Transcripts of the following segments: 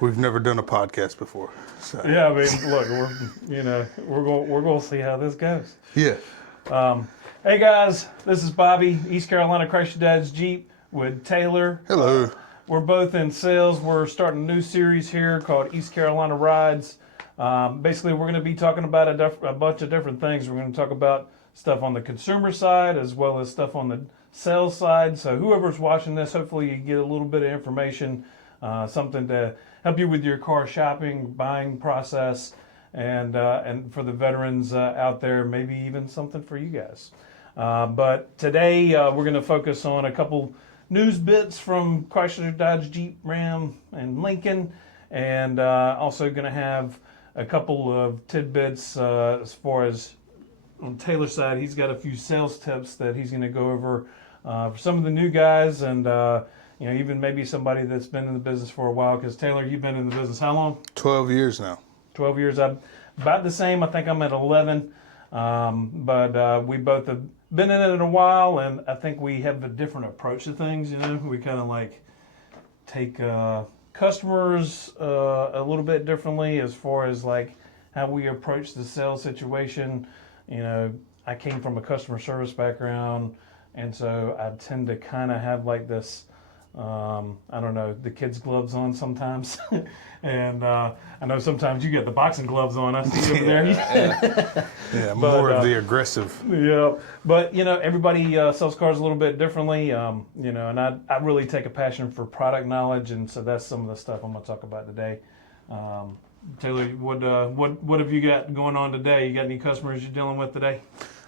We've never done a podcast before. So. Yeah, I mean, look, we're going to see how this goes. Yeah. Hey guys, this is Bobby, East Carolina Chrysler Dodge Jeep with Taylor. Hello. We're both in sales. We're starting a new series here called East Carolina Rides. Basically, we're going to be talking about a bunch of different things. We're going to talk about stuff on the consumer side as well as stuff on the sales side. So whoever's watching this, hopefully you get a little bit of information, something to help you with your car shopping, buying process, and for the veterans out there, maybe even something for you guys. But today we're going to focus on a couple news bits from Chrysler, Dodge, Jeep, Ram, and Lincoln, and also going to have a couple of tidbits as far as on Taylor's side. He's got a few sales tips that he's going to go over for some of the new guys, and even maybe somebody that's been in the business for a while. Because Taylor, you've been in the business how long? 12 years now. 12 years. I'm about the same. I think I'm at 11. But we both have been in it a while, and I think we have a different approach to things. We kind of like take customers a little bit differently as far as like how we approach the sales situation. I came from a customer service background, and so I tend to kind of have like this, I don't know, the kids' gloves on sometimes. And I know sometimes you get the boxing gloves on. I see you over there. Yeah, more of the aggressive. Yeah, but everybody sells cars a little bit differently. And I really take a passion for product knowledge, and so that's some of the stuff I'm going to talk about today. Taylor, what have you got going on today? You got any customers you're dealing with today?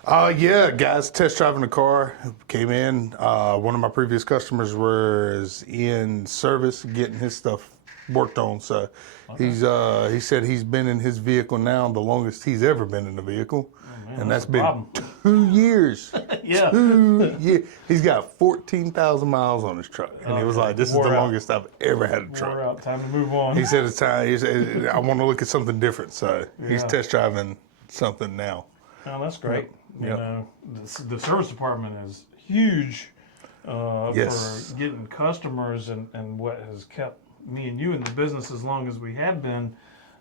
Yeah, guys test driving the car, came in. One of my previous customers was in service getting his stuff worked on. So he said he's been in his vehicle now the longest he's ever been in the vehicle. Oh, man, and that's been problem. 2 years. Yeah. 2 years. He's got 14,000 miles on his truck. And he was like, this is the longest I've ever had a truck. Wore out. Time to move on. He said it's time. He said, I want to look at something different. So he's test driving something now. Oh, that's great. Yep. The service department is huge Yes. for getting customers, and what has kept me and you in the business as long as we have been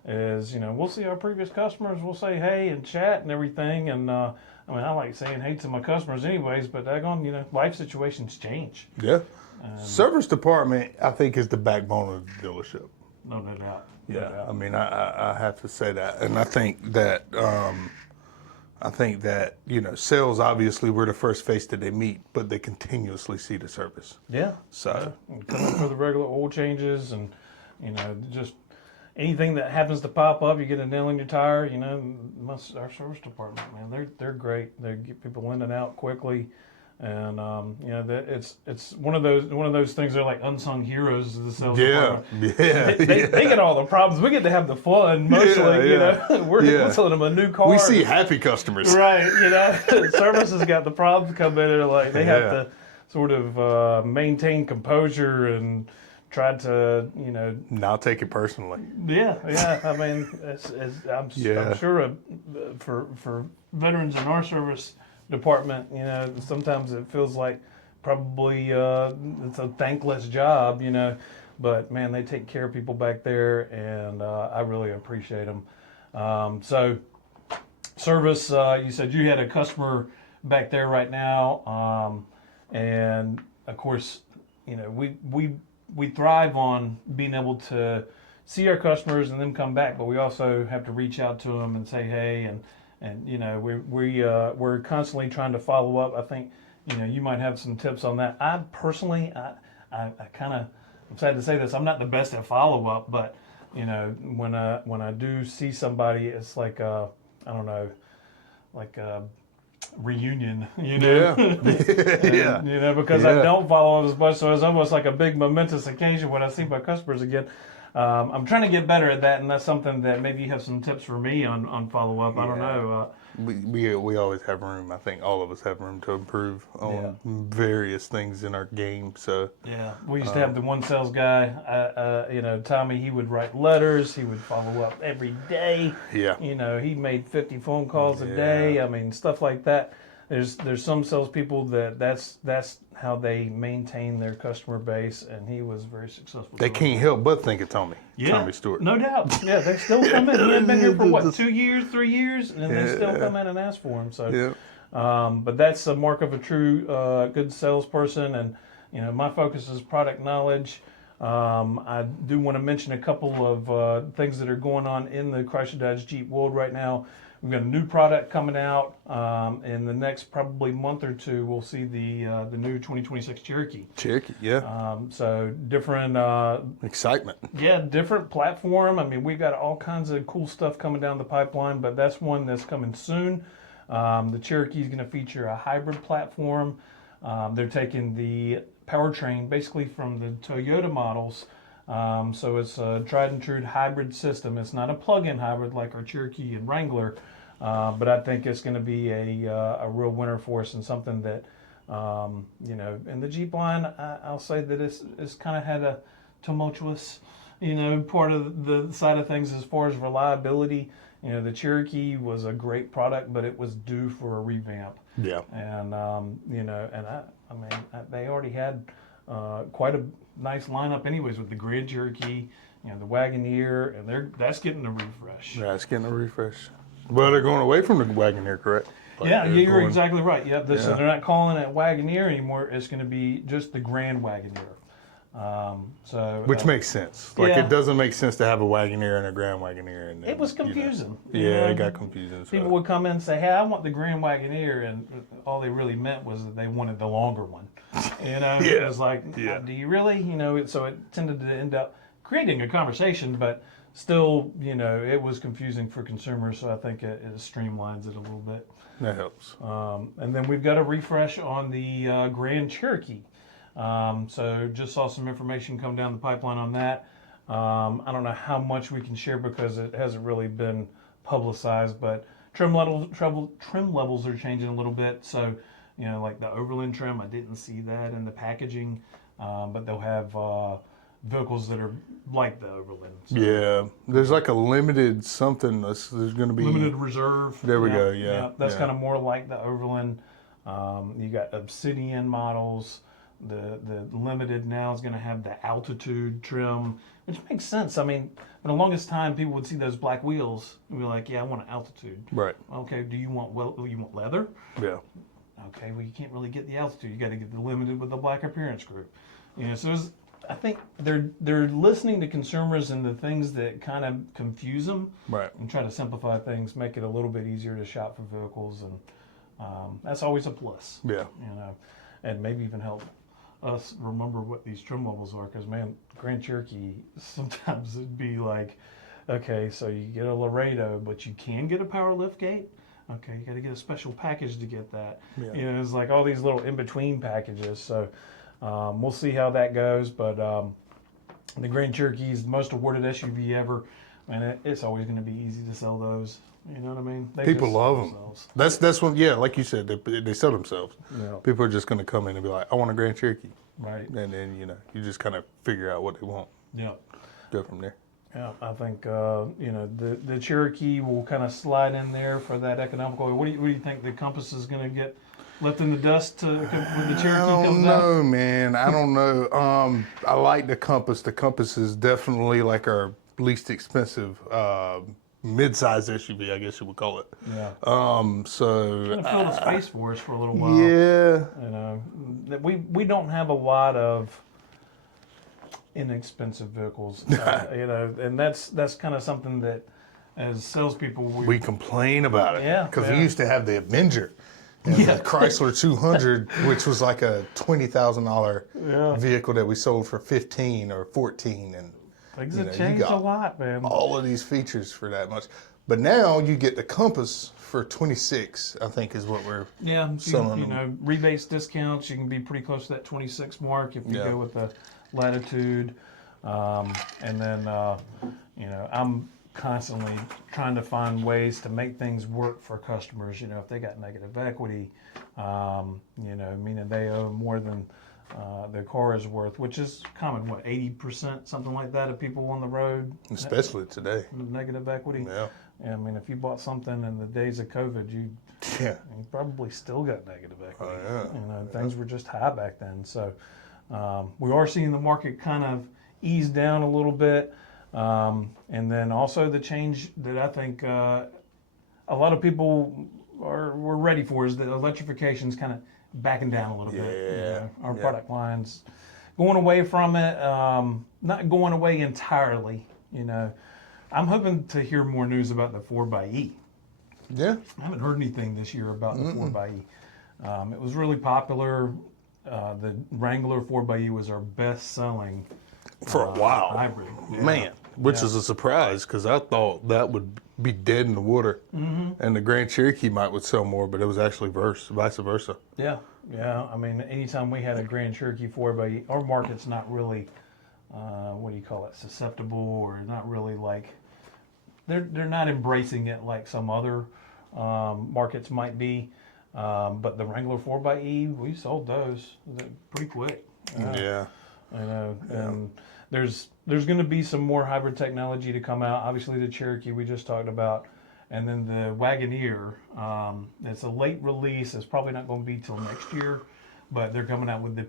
is, we'll see our previous customers, we'll say hey and chat and everything, and I like saying hey to my customers anyways, but daggone, life situations change. Yeah. Service department, I think, is the backbone of the dealership. No doubt. Yeah. I mean, I have to say that. And I think that, sales, obviously, we're the first face that they meet, but they continuously see the service. Yeah. So. And coming for the regular oil changes and, just anything that happens to pop up, you get a nail in your tire, our service department, man, they're great. They get people in and out quickly. And it's one of those things. They're like unsung heroes of the sales department. Yeah, they get all the problems. We get to have the fun mostly. We're selling them a new car. We see happy customers, right? Service has got the problems come in, and like they have to sort of maintain composure and try to not take it personally. Yeah. I mean, I'm sure for veterans in our service department, sometimes it feels like probably it's a thankless job, but man, they take care of people back there, and I really appreciate them. So service, you said you had a customer back there right now, and of course, we thrive on being able to see our customers and them come back, but we also have to reach out to them and say hey, and we're constantly trying to follow up. I think you might have some tips on that. I personally, I kind of, I'm sad to say this, I'm not the best at follow up, but when I do see somebody, it's like I don't know, like a reunion, Yeah. And, because I don't follow up as much, so it's almost like a big momentous occasion when I see my customers again. I'm trying to get better at that, and that's something that maybe you have some tips for me on follow up. I don't know. We always have room. I think all of us have room to improve on various things in our game. So we used to have the one sales guy. Tommy. He would write letters. He would follow up every day. Yeah. He made 50 phone calls a day. I mean, stuff like that. there's some salespeople that's how they maintain their customer base, and he was very successful. They doing can't help but think of Tommy. Tommy Stewart. no doubt. Yeah, they still come in. He had been here for what, 2 years, 3 years, and they still come in and ask for him. So, Yeah. but that's a mark of a true good salesperson. And my focus is product knowledge. I do want to mention a couple of things that are going on in the Chrysler Dodge Jeep world right now. We've got a new product coming out in the next probably month or two. We'll see the new 2026 Cherokee. Cherokee, yeah. So different, Excitement. different platform. I mean, we've got all kinds of cool stuff coming down the pipeline, but that's one that's coming soon. The Cherokee is going to feature a hybrid platform. They're taking the powertrain basically from the Toyota models. So it's a tried and true hybrid system. It's not a plug-in hybrid like our Cherokee and Wrangler, but I think it's going to be a real winner for us and something that, in the Jeep line, I'll say that it's kind of had a tumultuous, part of the side of things as far as reliability. The Cherokee was a great product, but it was due for a revamp. Yeah. And, they already had quite a nice lineup anyways with the Grand Cherokee, the Wagoneer, and that's getting a refresh. Yeah, it's getting a refresh. Well, they're going away from the Wagoneer, correct? You're exactly right. Yep, so they're not calling it Wagoneer anymore. It's going to be just the Grand Wagoneer. Which makes sense. It doesn't make sense to have a Wagoneer and a Grand Wagoneer. And then, it was confusing. It got confusing. So. People would come in and say, "Hey, I want the Grand Wagoneer," and all they really meant was that they wanted the longer one. It was like, do you really? So it tended to end up creating a conversation, but still, it was confusing for consumers. So I think it streamlines it a little bit. That helps. And then we've got a refresh on the Grand Cherokee. So just saw some information come down the pipeline on that. I don't know how much we can share because it hasn't really been publicized, but trim levels are changing a little bit. So, like the Overland trim, I didn't see that in the packaging, but they'll have vehicles that are like the Overland. So. Yeah, there's like a limited something. There's going to be limited reserve. There we go. Yeah, that's kind of more like the Overland. You got Obsidian models. The limited now is going to have the altitude trim, which makes sense. I mean, for the longest time, people would see those black wheels and be like, "Yeah, I want an altitude." Right. Okay. Do you want leather? Yeah. Okay. Well, you can't really get the altitude. You got to get the limited with the black appearance group. So I think they're listening to consumers and the things that kind of confuse them, right, and try to simplify things, make it a little bit easier to shop for vehicles, and that's always a plus. Yeah. And maybe even help us remember what these trim levels are, because man, Grand Cherokee sometimes it'd be like, okay, so you get a Laredo, but you can get a power lift gate. Okay, you got to get a special package to get that. Yeah. It's like all these little in between packages. So we'll see how that goes. But the Grand Cherokee is the most awarded SUV ever, and it's always going to be easy to sell those. You know what I mean? People love them. That's what, like you said, they sell themselves. Yeah. People are just going to come in and be like, I want a Grand Cherokee. Right. And then, you just kind of figure out what they want. Yeah. Go from there. Yeah, I think, the Cherokee will kind of slide in there for that economical. What do you think the Compass is going to get left in the dust when the Cherokee comes out? I don't know, man. I don't know. I like the Compass. The Compass is definitely like our least expensive mid-size SUV, I guess you would call it. Yeah. So Kind of filled a space for us for a little while. Yeah. We don't have a lot of inexpensive vehicles, and that's kind of something that, as salespeople, we complain about it. Yeah. Because we used to have the Avenger. And the Chrysler 200, which was like a $20,000 vehicle that we sold for 15 or 14, and things have changed a lot, man. All of these features for that much, but now you get the Compass for 26. I think is what we're selling. Rebates, discounts. You can be pretty close to that 26 mark if you go with the Latitude, and then I'm constantly trying to find ways to make things work for customers. If they got negative equity, meaning they owe more than their car is worth, which is common, what, 80%, something like that, of people on the road, Especially today. negative equity. Yeah. I mean, if you bought something in the days of COVID, you probably still got negative equity. Oh, yeah. Things were just high back then. So we are seeing the market kind of ease down a little bit. And then also the change that I think a lot of people were ready for is that electrification's kind of backing down a little bit. Yeah. Our product lines going away from it, not going away entirely. I'm hoping to hear more news about the 4xe. Yeah. I haven't heard anything this year about the 4xe. It was really popular. The Wrangler 4xe was our best-selling For a while. hybrid. Yeah. Man, which is a surprise because I thought that would be dead in the water. And the Grand Cherokee would sell more, but it was actually vice versa. Yeah. I mean, anytime we had a Grand Cherokee 4xe, our market's not really, susceptible, or not really like, they're not embracing it like some other markets might be. But the Wrangler 4xe, we sold those pretty quick. Yeah. And there's going to be some more hybrid technology to come out. Obviously, the Cherokee we just talked about, and then the Wagoneer. It's a late release. It's probably not going to be till next year, but they're coming out with the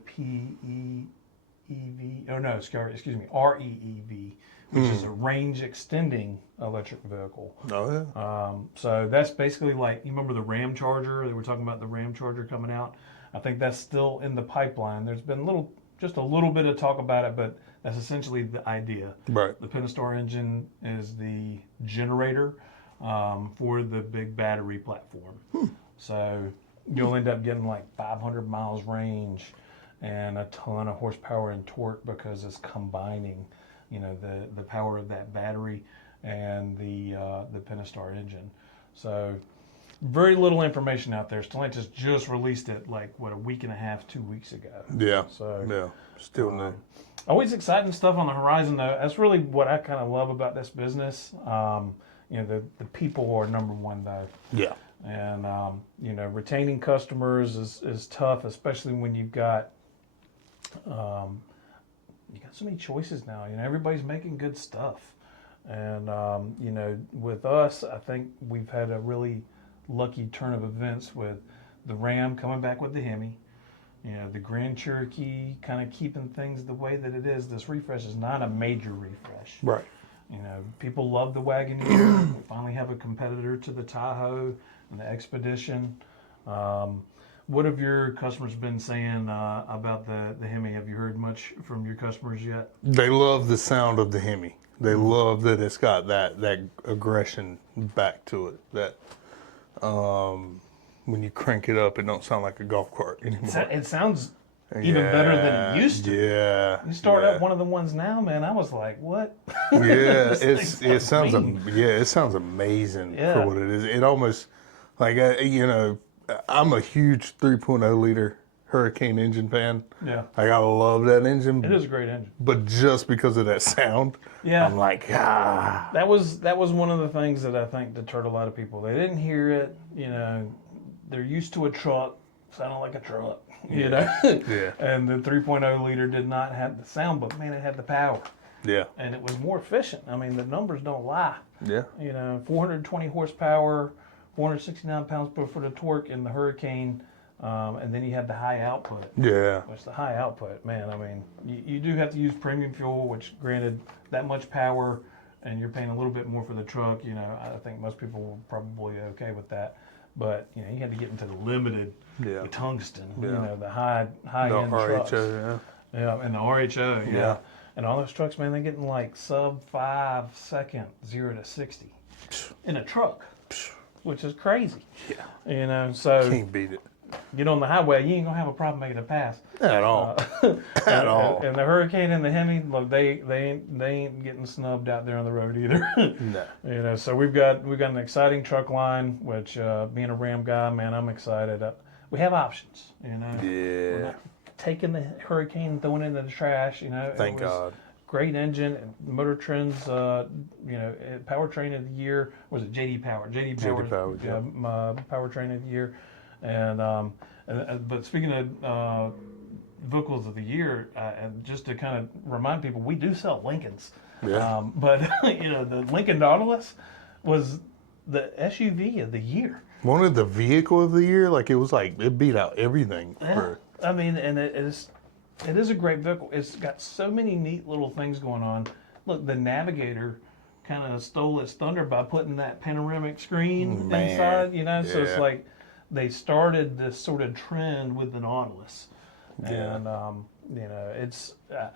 REEV, which is a range extending electric vehicle. Oh, yeah. So that's basically like, you remember the Ram Charger? They were talking about the Ram Charger coming out. I think that's still in the pipeline. There's been just a little bit of talk about it, but that's essentially the idea. Right. The Pentastar engine is the generator for the big battery platform. So you'll end up getting like 500 miles range and a ton of horsepower and torque because it's combining, the power of that battery and the Pentastar engine. So very little information out there. Stellantis just released it a week and a half, 2 weeks ago. Yeah. So Yeah. Still new. Always exciting stuff on the horizon, though. That's really what I kind of love about this business. The people are number one, though. Yeah. And retaining customers is tough, especially when you've got so many choices now. Everybody's making good stuff, and with us, I think we've had a really lucky turn of events with the Ram coming back with the Hemi. The Grand Cherokee kind of keeping things the way that it is. This refresh is not a major refresh. Right. People love the Wagoneer. We finally have a competitor to the Tahoe and the Expedition. What have your customers been saying about the Hemi? Have you heard much from your customers yet? They love the sound of the Hemi. They love that it's got that aggression back to it. That when you crank it up, it don't sound like a golf cart anymore. It sounds even better than it used to. Yeah. You start up one of the ones now, man. I was like, what? Yeah, This it sounds mean. it sounds amazing Yeah. for what it is. It almost like I'm a huge 3.0 liter Hurricane engine fan. Yeah. Like I love that engine. It is a great engine. But just because of that sound, Yeah. I'm like, That was one of the things that I think deterred a lot of people. They didn't hear it. They're used to a truck sounding like a truck. Yeah. And the 3.0 liter did not have the sound, but man, it had the power, Yeah. and it was more efficient. I mean, the numbers don't lie. Yeah. 420 horsepower, 469 pounds per foot of torque in the Hurricane, and then you had the high output. Yeah. Which the high output, man, I mean, you do have to use premium fuel, which granted, that much power, and you're paying a little bit more for the truck. I think most people were probably okay with that. But, you had to get into the limited, Yeah. the tungsten, Yeah. the high-end The trucks. RHO, Yeah, and the RHO, yeah. Yeah. And all those trucks, man, they're getting like sub 5 second 0 to 60 in a truck, which is crazy. Yeah. So Can't beat it. get on the highway, you ain't gonna have a problem making a pass. At all. At all. And the Hurricane and the Hemi, look, they ain't getting snubbed out there on the road either. No. So we've got an exciting truck line, which being a Ram guy, man, I'm excited. We have options. We're Yeah. not taking the Hurricane and throwing it in the trash. Thank It was God. Great engine. Motor Trend's, powertrain of the year. Was it JD Power? JD Power. Power, yeah. Powertrain of the year. And but speaking of vehicles of the year, and just to kind of remind people, we do sell Lincolns. Yeah. But the Lincoln Nautilus was the SUV of the year. One of the vehicle of the year, like it beat out everything. Yeah. I mean, and it is a great vehicle. It's got so many neat little things going on. Look, the Navigator kind of stole its thunder by putting that panoramic screen Man. inside, so it's Yeah. like they started this sort of trend with the Nautilus. Yeah. And,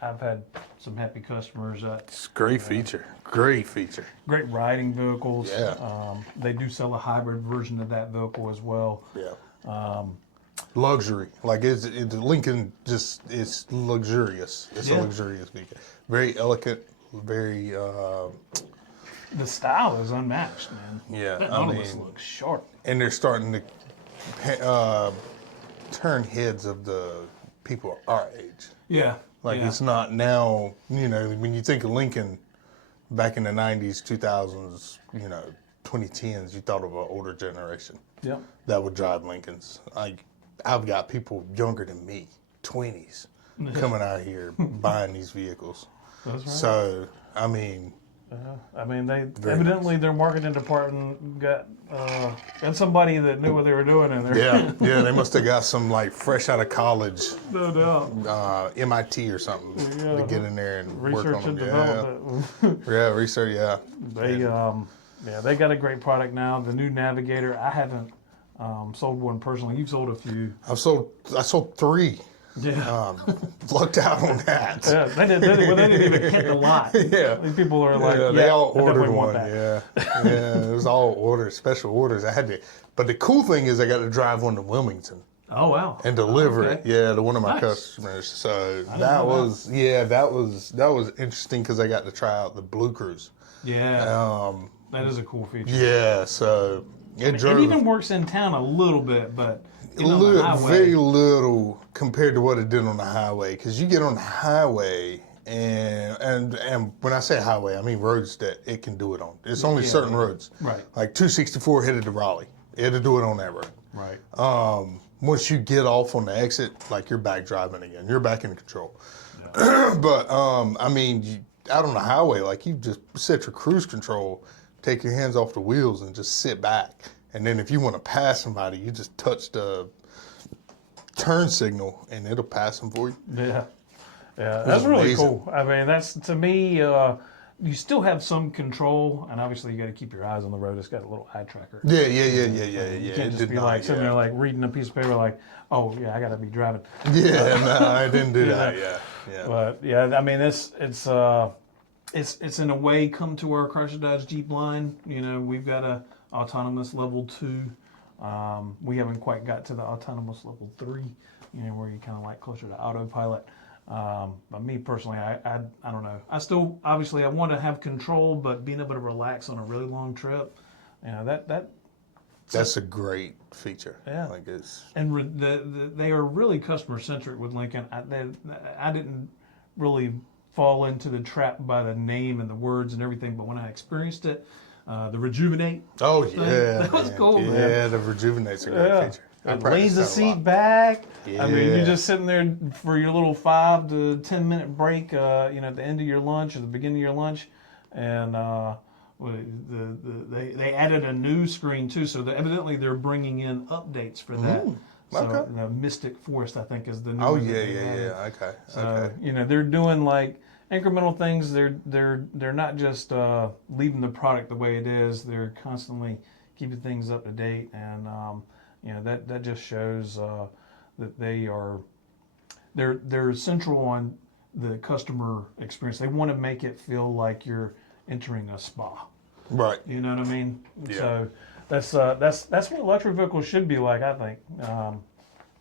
I've had some happy customers. It's a great feature. Great feature. Great riding vehicles. Yeah. They do sell a hybrid version of that vehicle as well. Yeah. Luxury. Like the Lincoln it's luxurious. It's a Yeah. luxurious vehicle. Very elegant, very The style is unmatched, man. Yeah, That I Nautilus mean- looks sharp. and they're starting to turn heads of the people our age. Yeah. Like yeah. it's not now, when you think of Lincoln back in the 90s, 2000s, 2010s, you thought of an older generation Yep. that would drive Lincolns. Like I've got people younger than me, 20s, coming out here buying these vehicles. That's right. So, I mean, They Very evidently their marketing department got somebody that knew what they were doing in there. yeah, they must have got some like fresh out of college, No doubt. MIT or something, Yeah. to get in there and work Research on and them. development. Yeah, research. Yeah, They got a great product now. The new Navigator. I haven't sold one personally. You've sold a few. I sold 3. Yeah. Lucked out on that. Yeah, they didn't even hit the lot. Yeah. These people are like, Yeah, they all I definitely ordered want one. that. Yeah, it was all orders, special orders. I had to, but the cool thing is I got to drive one to Wilmington Oh wow. and deliver Okay. it. Yeah, to one of my Nice. customers. So know that that. was interesting because I got to try out the Blue Cruise. Yeah. That is a cool feature. Yeah, so it drove It even works in town a little bit, but a on the little, highway, very little compared to what it did on the highway. Because you get on the highway, and when I say highway, I mean roads that it can do it on. It's only Yeah. certain roads. Right. Like 264 headed to Raleigh, it'll do it on that road. Right. Once you get off on the exit, like you're back driving again. You're back in control. But out on the highway, like you just set your cruise control, take your hands off the wheels, and just sit back. And then if you want to pass somebody, you just touch the turn signal, and it'll pass them for you. Yeah. Yeah. That's really amazing. cool. I mean, that's to me. You still have some control, and obviously you got to keep your eyes on the road. It's got a little eye tracker. Yeah. You It can't just did be not, like sitting yeah. there like reading a piece of paper like, oh yeah, I got to be driving. Yeah, no, I didn't do Yeah. that. Yeah. But yeah, I mean it's in a way come to our Chrysler Dodge Jeep line. We've got a autonomous level 2. We haven't quite got to the autonomous level 3. Where you kind of like closer to autopilot. But me personally, I don't know. I still obviously I want to have control, but being able to relax on a really long trip, That's a great feature. Yeah. Like it's and they are really customer centric with Lincoln. I didn't really fall into the trap by the name and the words and everything, but when I experienced it, the Rejuvenate, oh yeah, that was man. cool, Yeah, man. the Rejuvenate's a great feature. I It practiced lays the that a seat lot. back. I mean, Yeah. you're just sitting there for your little 5 to 10 minute break, at the end of your lunch or the beginning of your lunch, and they added a new screen too. So evidently they're bringing in updates for that. okay. So Mystic Forest, I think, is the new. Oh one that yeah, they added. yeah. Okay. So Okay. they're doing like incremental things. They're not just leaving the product the way it is. They're constantly keeping things up to date, and that just shows that they're central on the customer experience. They want to make it feel like you're entering a spa. Right. You know what I mean? Yeah. So that's what electric vehicles should be like, I think.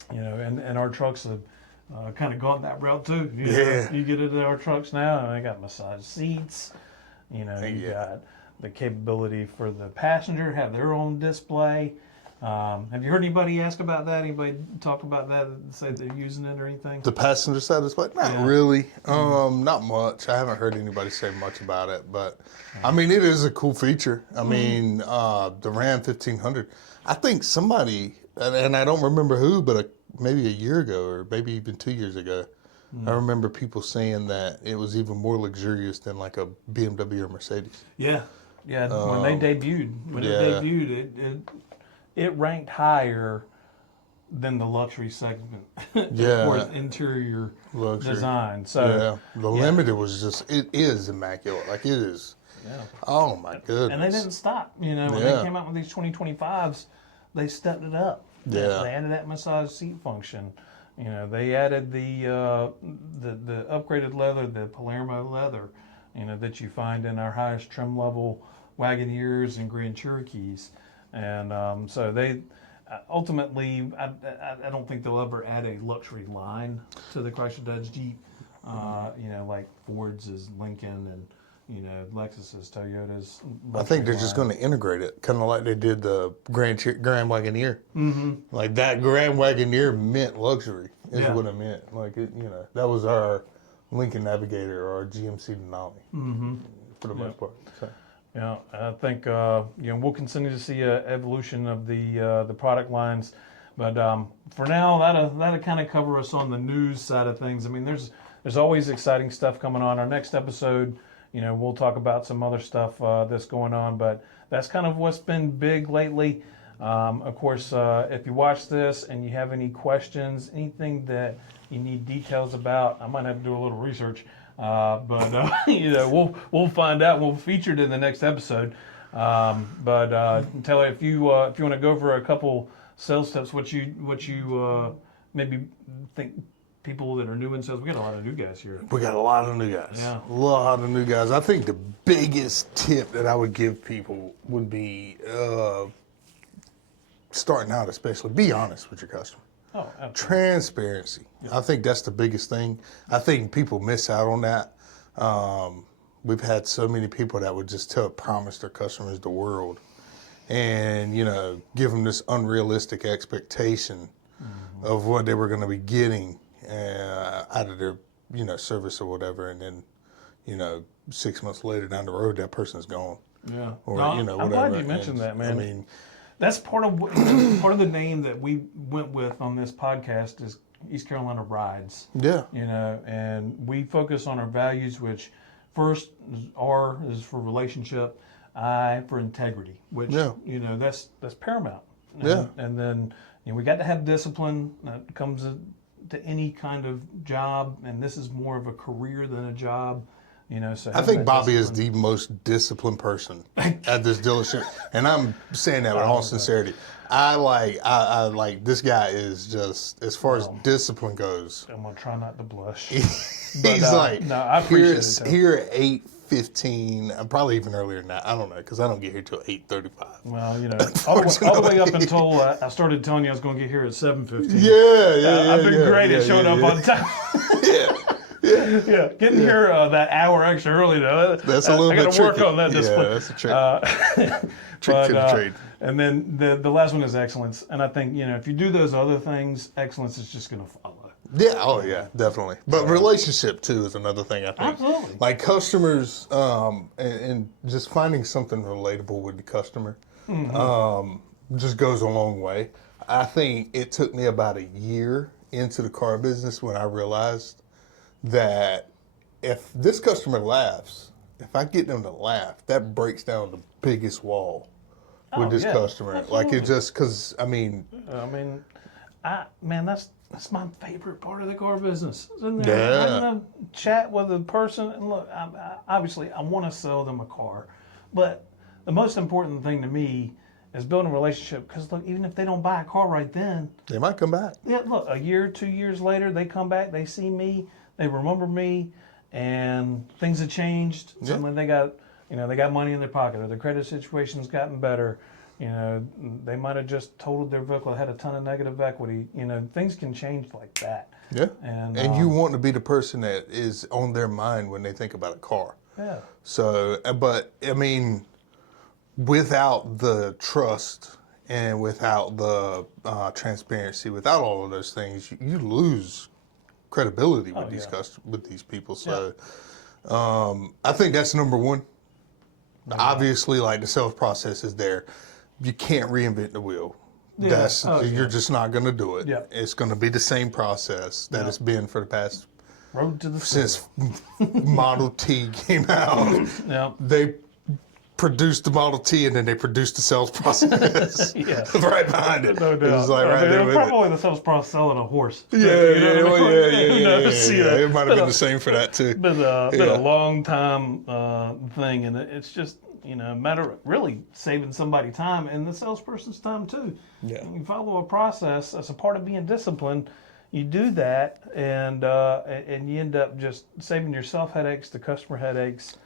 And our trucks have kind of gone that route too. Yeah. You get into our trucks now, and they got massage seats. You Yeah. got the capability for the passenger have their own display. Have you heard anybody ask about that? Anybody talk about that? Say they're using it or anything? The passenger side display? Not Yeah. really. Not much. I haven't heard anybody say much about it, but I mean, it is a cool feature. I mean, the Ram 1500. I think somebody and I don't remember who, but maybe a year ago or maybe even 2 years ago, I remember people saying that it was even more luxurious than like a BMW or Mercedes. Yeah, yeah. When they yeah. it ranked higher than the luxury segment Yeah. for its interior Luxury. design. So Yeah, the Limited was it is immaculate. Like it is. yeah. Oh my goodness. And they didn't stop. When Yeah. they came out with these 2025s, they stepped it up. Yeah. They added that massage seat function. They added the upgraded leather, the Palermo leather, that you find in our highest trim level Wagoneers and Grand Cherokees. And so they ultimately, I don't think they'll ever add a luxury line to the Chrysler Dodge Jeep. Like Ford's is Lincoln and Lexus's, Toyota's. I think they're just going to integrate it, kind of like they did the Grand Wagoneer. Mm-hmm. Like that Grand Wagoneer meant luxury, is Yeah. what it meant. Like that was our Lincoln Navigator or our GMC Denali, for the most part. So. Yeah, I think we'll continue to see an evolution of the product lines, but for now that'll kind of cover us on the news side of things. I mean, there's always exciting stuff coming on. Our next episode, we'll talk about some other stuff that's going on, but that's kind of what's been big lately. Of course, if you watch this and you have any questions, anything that you need details about, I might have to do a little research. But we'll find out. We'll feature it in the next episode. But Taylor, if you want to go over a couple sales steps, what you maybe think people that are new in sales. We got a lot of new guys here. We got a lot of new guys. Yeah. A lot of new guys. I think the biggest tip that I would give people would be starting out, especially, be honest with your customer. Oh, absolutely. Transparency. I think that's the biggest thing. I think people miss out on that. We've had so many people that would just promise their customers the world and, give them this unrealistic expectation of what they were going to be getting out of their, service or whatever. And then, 6 months later down the road, that person's gone. Yeah. Or, I'm whatever. glad you mentioned that, man. I mean, that's part of the name that we went with on this podcast is East Carolina Rides. yeah. And we focus on our values, which first R is for relationship, I for integrity, which that's paramount. Yeah. And then we got to have discipline that comes to any kind of job, and this is more of a career than a job. So I think Bobby is the most disciplined person at this dealership, and I'm saying that with all sincerity. I like this guy is just, as far as discipline goes. I'm gonna try not to blush. He's no, I appreciate it. Too. Here at 8:15, probably even earlier than that. I don't know because I don't get here till 8:35. Well, all the way up until I started telling you I was going to get here at 7:15. Yeah. I've been great at showing up on time. Yeah, getting here that hour extra early though. That's a little bit tricky. I got to work on that discipline. Yeah, that's a trick. Trick to the trade. And then the last one is excellence. And I think if you do those other things, excellence is just going to follow. Yeah, oh yeah, definitely. But relationship too is another thing I think. Absolutely. Like customers, and just finding something relatable with the customer, just goes a long way. I think it took me about a year into the car business when I realized that if this customer laughs, if I get them to laugh, that breaks down the biggest wall with this customer. Absolutely. Like it just, because that's my favorite part of the car business. I'm Yeah. gonna chat with a person, and look, obviously I want to sell them a car, but the most important thing to me is building a relationship. Because look, even if they don't buy a car right then, they might come back. yeah, look, a year, 2 years later, they come back, they see me, they remember me, and things have changed. Yeah. Suddenly they got, they got money in their pocket, or their credit situation's gotten better. They might have just totaled their vehicle, had a ton of negative equity. Things can change like that. Yeah. And you want to be the person that is on their mind when they think about a car. Yeah. So, but without the trust and without the transparency, without all of those things, you lose credibility with these with these people. So, I think that's number one. Obviously, like the sales process is there. You can't reinvent the wheel. That's Oh, you're yeah. just not going to do it. Yeah. It's going to be the same process that it's been for the past Road to the since Model T came out. Yeah. They produced the Model T and then they produced the sales process Yeah. right behind it. No It doubt. was like right there with it. Probably the sales process selling a horse. Yeah, You know yeah, what I well, mean? yeah. Who knows? You know, It might have been been a- the same for that too. been a Yeah. long time thing, and it's just a matter of really saving somebody time and the salesperson's time too. Yeah. You follow a process as a part of being disciplined. You do that, and you end up just saving yourself headaches, the customer headaches,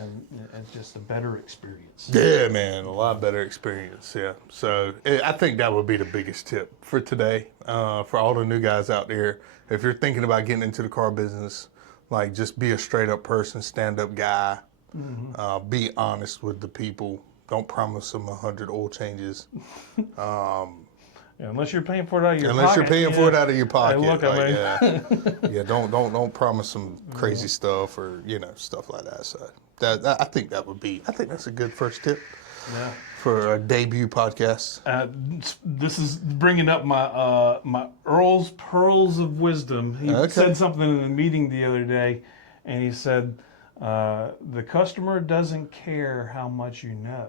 and it's just a better experience. Yeah, man, a lot better experience. Yeah, so I think that would be the biggest tip for today, for all the new guys out there. If you're thinking about getting into the car business, like just be a straight up person, stand up guy. Be honest with the people. Don't promise them 100 oil changes. Unless you're paying for it out of your Unless pocket. you're paying for it out of your pocket. look, I like, mean- yeah, don't promise some crazy stuff or stuff like that. So I think that's a good first tip Yeah. for a debut podcast. This is bringing up my Earl's Pearls of Wisdom. He Okay. said something in a meeting the other day, and he said, the customer doesn't care how much you know.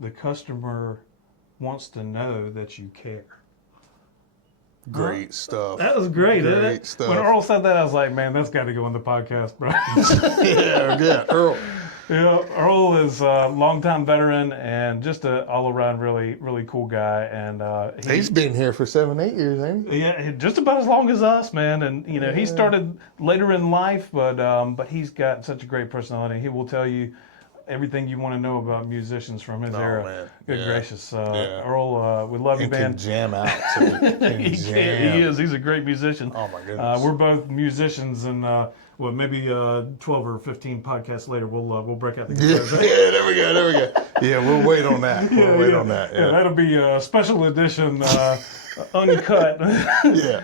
The customer wants to know that you care. Great stuff. That was great, isn't Great it? stuff. When Earl said that, I was like, man, that's got to go on the podcast, bro. yeah, Earl. Earl is a longtime veteran and just an all-around really, really cool guy. And He's been here for 7-8 years, ain't he? yeah, just about as long as us, man. And he started later in life, but he's got such a great personality. He will tell you everything you want to know about musicians from his era. Man. Good Yeah. gracious, Yeah. Earl, we love you, And can man. jam out. Too. Can He jam. is. He's a great musician. Oh my goodness. We're both musicians, and maybe 12 or 15 podcasts later, we'll break out the Yeah, guitars. there we go. Yeah, we'll wait on that. We'll wait on that. Yeah, Yeah. that'll be a special edition, uncut. Yeah.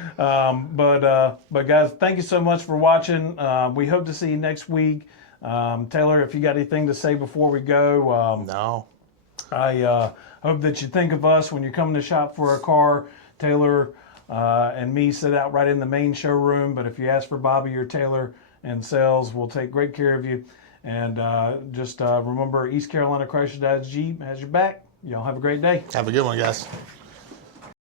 But guys, thank you so much for watching. We hope to see you next week. Taylor, if you got anything to say before we go, No. I hope that you think of us when you're coming to shop for a car. Taylor and me sit out right in the main showroom, but if you ask for Bobby or Taylor in sales, we'll take great care of you. And just remember, East Carolina Chrysler Dodge Jeep has your back. Y'all have a great day. Have a good one, guys.